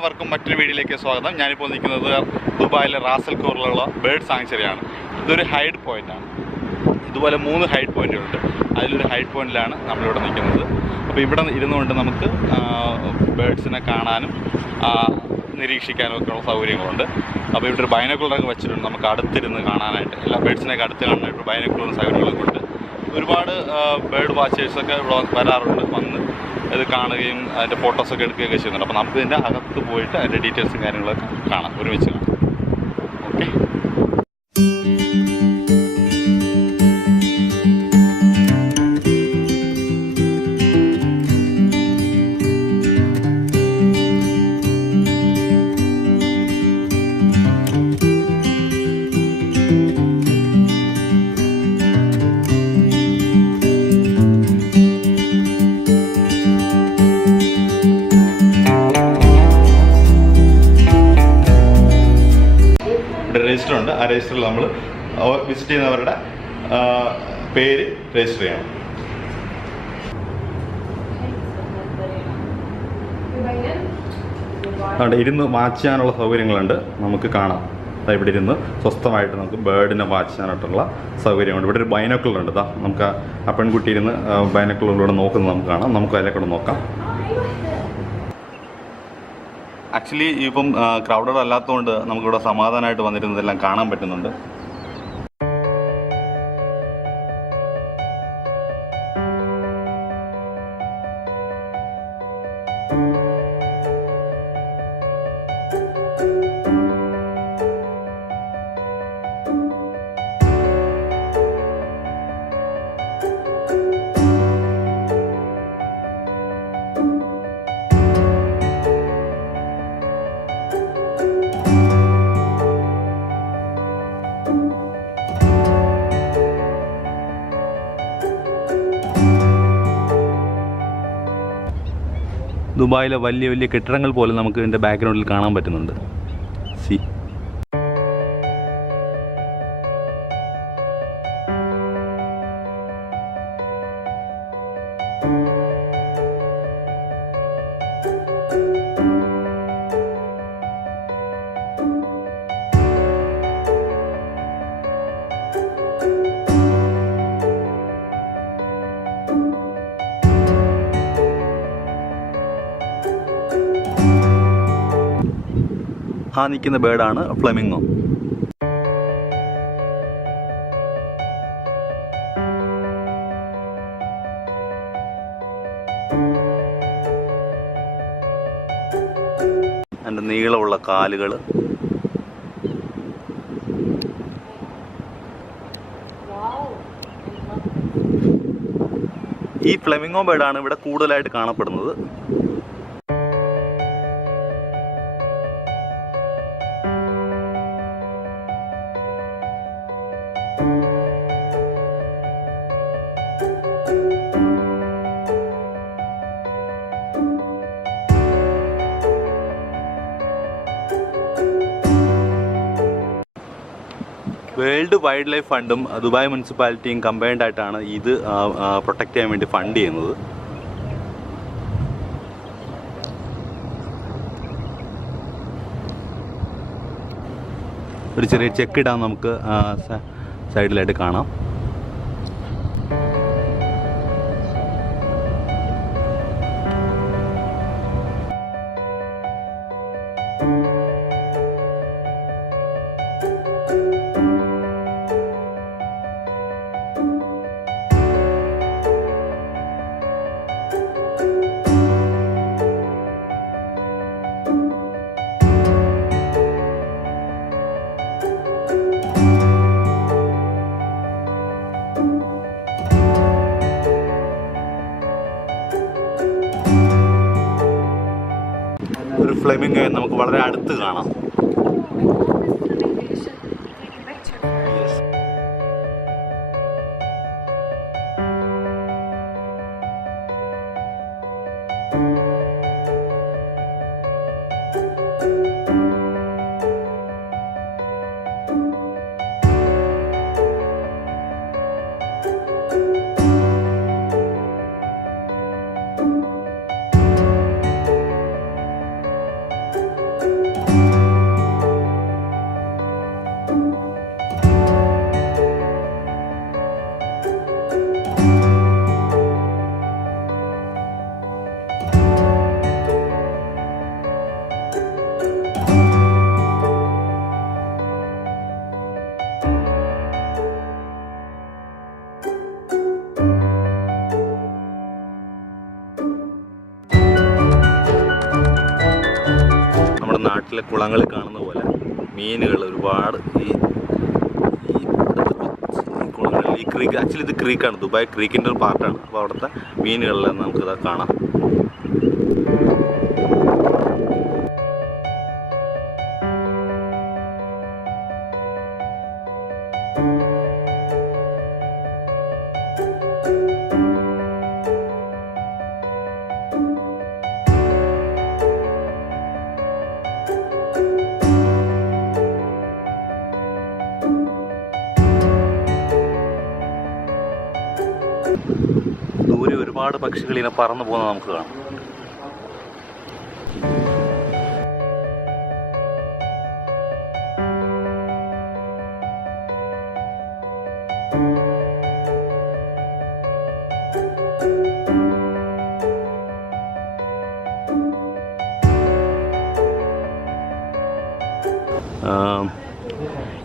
എല്ലാവർക്കും മറ്റൊരു വീഡിയോയിലേക്ക് സ്വാഗതം. ഞാനിപ്പോൾ നിൽക്കുന്നത് ദുബായിലെ റാസ് അൽ ഖോറിലുള്ള ബേർഡ് സാങ്ച്വറിയാണ്. ഇതൊരു ഹൈഡ് പോയിൻ്റാണ്. ഇതുപോലെ 3 ഹൈഡ് പോയിൻ്റുകളുണ്ട്. അതിലൊരു ഹൈഡ് പോയിൻ്റിലാണ് നമ്മളിവിടെ നിൽക്കുന്നത്. അപ്പോൾ ഇവിടെ ഇരുന്നുകൊണ്ട് നമുക്ക് ബേർഡ്സിനെ കാണാനും നിരീക്ഷിക്കാനും ഒക്കെ ഉള്ള സൗകര്യങ്ങളുണ്ട്. അപ്പോൾ ഇവിടെ ഒരു ബൈനോക്കുലറൊക്കെ വെച്ചിട്ടുണ്ട്, നമുക്ക് അടുത്തിരുന്ന് കാണാനായിട്ട്. എല്ലാ ബേർഡ്സിനെയൊക്കെ അടുത്ത് കാണാനായിട്ട് ബൈനോക്കുലറും സൗകര്യങ്ങളൊക്കെ ഉണ്ട്. ഒരുപാട് ബേർഡ് വാച്ചേഴ്സൊക്കെ ഇവിടെ വരാറുണ്ട്, വന്ന് ഇത് കാണുകയും അതിൻ്റെ ഫോട്ടോസൊക്കെ എടുക്കുകയൊക്കെ ചെയ്യുന്നുണ്ട്. അപ്പോൾ നമുക്ക് ഇതിൻ്റെ അകത്ത് പോയിട്ട് അതിൻ്റെ ഡീറ്റെയിൽസും കാര്യങ്ങളൊക്കെ കാണാം, ഒരുമിച്ച് കാണാം. ഓക്കെ. രജിസ്റ്റർ ഉണ്ട്. ആ രജിസ്റ്ററിൽ നമ്മൾ വിസിറ്റ് ചെയ്യുന്നവരുടെ പേര് രജിസ്റ്റർ ചെയ്യണം. അവിടെ ഇരുന്ന് വാച്ച് ചെയ്യാനുള്ള സൗകര്യങ്ങളുണ്ട്, നമുക്ക് കാണാം. ഇവിടെ ഇരുന്ന് സ്വസ്ഥമായിട്ട് നമുക്ക് ബേർഡിനെ വാച്ച് ചെയ്യാനായിട്ടുള്ള സൗകര്യമുണ്ട്. ഇവിടെ ഒരു ബൈനോക്കുലർ ഉണ്ട്. നമുക്ക് ആ പെൺകുട്ടി ഇരുന്ന് ബൈനോക്കുലറിലൂടെ നോക്കുന്നത് നമുക്ക് കാണാം. നമുക്ക് അതിലേക്കൂടെ നോക്കാം. ആക്ച്വലി ഇപ്പം ക്രൗഡഡ് അല്ലാത്തതുകൊണ്ട് നമുക്കിവിടെ സമാധാനമായിട്ട് വന്നിരുന്നതെല്ലാം കാണാൻ പറ്റുന്നുണ്ട്. ദുബായിലെ വലിയ വലിയ കെട്ടിടങ്ങൾ പോലും നമുക്ക് ഇതിൻ്റെ ബാക്ക്ഗ്രൗണ്ടിൽ കാണാൻ പറ്റുന്നുണ്ട്. സി ആ നിൽക്കുന്ന ബേർഡാണ് ഫ്ലെമിംഗോ. അതിൻ്റെ നീളമുള്ള കാലുകൾ, ഈ ഫ്ലെമിംഗോ ബേർഡാണ് ഇവിടെ കൂടുതലായിട്ട് കാണപ്പെടുന്നത്. വേൾഡ് വൈൽഡ് ലൈഫ് ഫണ്ടും ദുബായ് മുനിസിപ്പാലിറ്റിയും കമ്പൈൻഡ് ആയിട്ടാണ് ഇത് പ്രൊട്ടക്റ്റ് ചെയ്യാൻ വേണ്ടി ഫണ്ട് ചെയ്യുന്നത്. ഒരു ചെറിയ ചെക്ക് ഇടാൻ നമുക്ക് സൈഡിലായിട്ട് കാണാം. ഒരു ഫ്ലെമിംഗോ നമുക്ക് വളരെ അടുത്ത് കാണാം. നാട്ടിലെ കുളങ്ങളിൽ കാണുന്ന പോലെ മീനുകൾ ഒരുപാട് ഈ കുളങ്ങളിൽ ഈ ക്രീക്ക്, ആക്ച്വലി ഇത് ക്രീക്കാണ്, ദുബായ് ക്രീക്കിൻ്റെ ഒരു പാർട്ടാണ്. അപ്പോൾ അവിടുത്തെ മീനുകളെല്ലാം നമുക്കിത് കാണാം. ദൂരെ ഒരുപാട് പക്ഷികൾ ഇങ്ങനെ പറന്നു പോകുന്നത് നമുക്ക് കാണാം.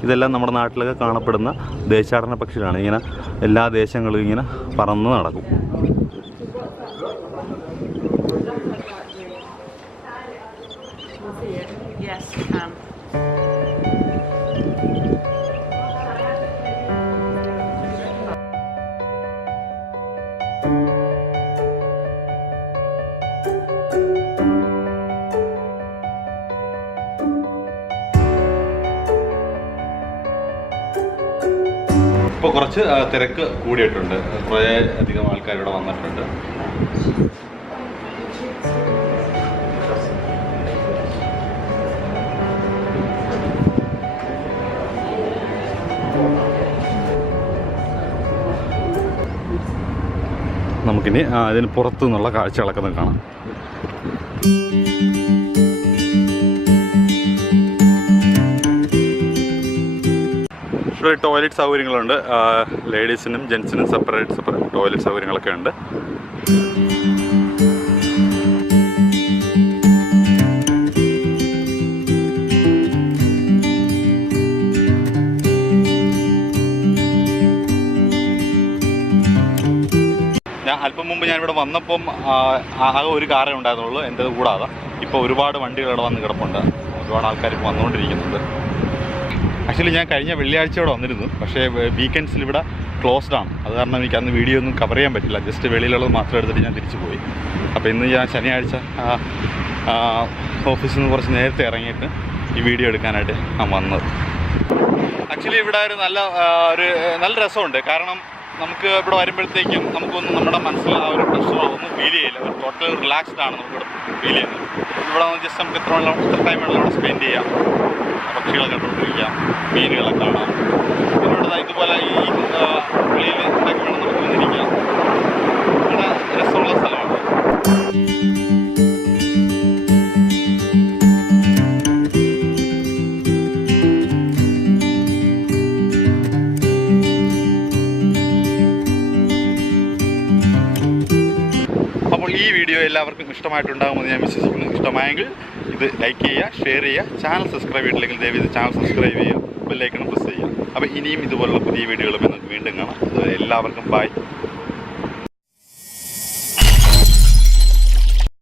ഇതെല്ലാം നമ്മുടെ നാട്ടിലൊക്കെ കാണപ്പെടുന്ന ദേശാടന പക്ഷികളാണ്. ഇങ്ങനെ എല്ലാ ദേശങ്ങളിലും ഇങ്ങനെ പറന്ന് നടക്കും. ഇപ്പോൾ കുറച്ച് തിരക്ക് കൂടിയിട്ടുണ്ട്. കുറേ അധികം ആൾക്കാർ ഇവിടെ വന്നിട്ടുണ്ട്. നമുക്കിനി അതിന് പുറത്തു നിന്നുള്ള കാഴ്ചകളൊക്കെ ഒന്ന് കാണാം. ഇവിടെ ടോയ്ലറ്റ് സൗകര്യങ്ങളുണ്ട്. ലേഡീസിനും ജെൻസിനും സെപ്പറേറ്റ് ടോയ്ലറ്റ് സൗകര്യങ്ങളൊക്കെ ഉണ്ട്. അല്പം മുമ്പ് ഞാനിവിടെ വന്നപ്പം ആകെ ഒരു കാറേ ഉണ്ടായിരുന്നുള്ളൂ എൻ്റെ കൂടാതെ. ഇപ്പോൾ ഒരുപാട് വണ്ടികൾ ഇവിടെ വന്ന് കിടപ്പുണ്ട്. ഒരുപാട് ആൾക്കാർ ഇപ്പോൾ വന്നുകൊണ്ടിരിക്കുന്നുണ്ട്. ആക്ച്വലി ഞാൻ കഴിഞ്ഞ വെള്ളിയാഴ്ച ഇവിടെ വന്നിരുന്നു, പക്ഷേ വീക്കെൻഡ്സിൽ ഇവിടെ ക്ലോസ്ഡ് ആണ്. അത് കാരണം എനിക്ക് അന്ന് വീഡിയോ ഒന്നും കവർ ചെയ്യാൻ പറ്റില്ല. ജസ്റ്റ് വെളിയിലുള്ളത് മാത്രം എടുത്തിട്ട് ഞാൻ തിരിച്ചു പോയി. അപ്പോൾ ഇന്ന് ഞാൻ ശനിയാഴ്ച ഓഫീസിൽ നിന്ന് കുറച്ച് നേരത്തെ ഇറങ്ങിയിട്ട് ഈ വീഡിയോ എടുക്കാനായിട്ട് ഞാൻ വന്നത്. ആക്ച്വലി ഇവിടെ ഒരു നല്ല രസമുണ്ട്. കാരണം നമുക്ക് ഇവിടെ വരുമ്പോഴത്തേക്കും നമുക്കൊന്നും നമ്മുടെ മനസ്സിൽ ആ ഒരു പ്രഷറോ ഒന്നും ഫീൽ ചെയ്യില്ല. ഒരു ടോട്ടൽ റിലാക്സ്ഡ് ആണ് നമുക്കിവിടെ ഫീൽ ചെയ്യുന്നത്. ഇവിടെ ജസ്റ്റ് നമുക്ക് ഇത്ര ടൈം വേണം ഇവിടെ സ്പെൻഡ് ചെയ്യാം. പക്ഷികളെ കണ്ടുകൊണ്ടിരിക്കാം, മീനുകളെ കാണാം. ഇവിടെ ഇതുപോലെ ഈ വെളിയിൽ ഇതൊക്കെ വേണം നമുക്ക് വന്നിരിക്കാം. ഇവിടെ രസമുള്ള സ്ഥലമാണ്. അപ്പോൾ ഈ വീഡിയോ എല്ലാവർക്കും ഇഷ്ടമായിട്ടുണ്ടാകുമെന്ന് ഞാൻ വിശ്വസിക്കുന്നു. ഇഷ്ടമായെങ്കിൽ ഇത് ലൈക്ക് ചെയ്യുക, ഷെയർ ചെയ്യുക. ചാനൽ സബ്സ്ക്രൈബ് ചെയ്തിട്ടില്ലെങ്കിൽ ദയവ് ഇത് ചാനൽ സബ്സ്ക്രൈബ് ചെയ്യുക, ബെല്ലൈക്കൺ പ്രസ് ചെയ്യുക. അപ്പോൾ ഇനിയും ഇതുപോലുള്ള പുതിയ വീഡിയോകളും നമുക്ക് വീണ്ടും കാണാം. എല്ലാവർക്കും ബൈ.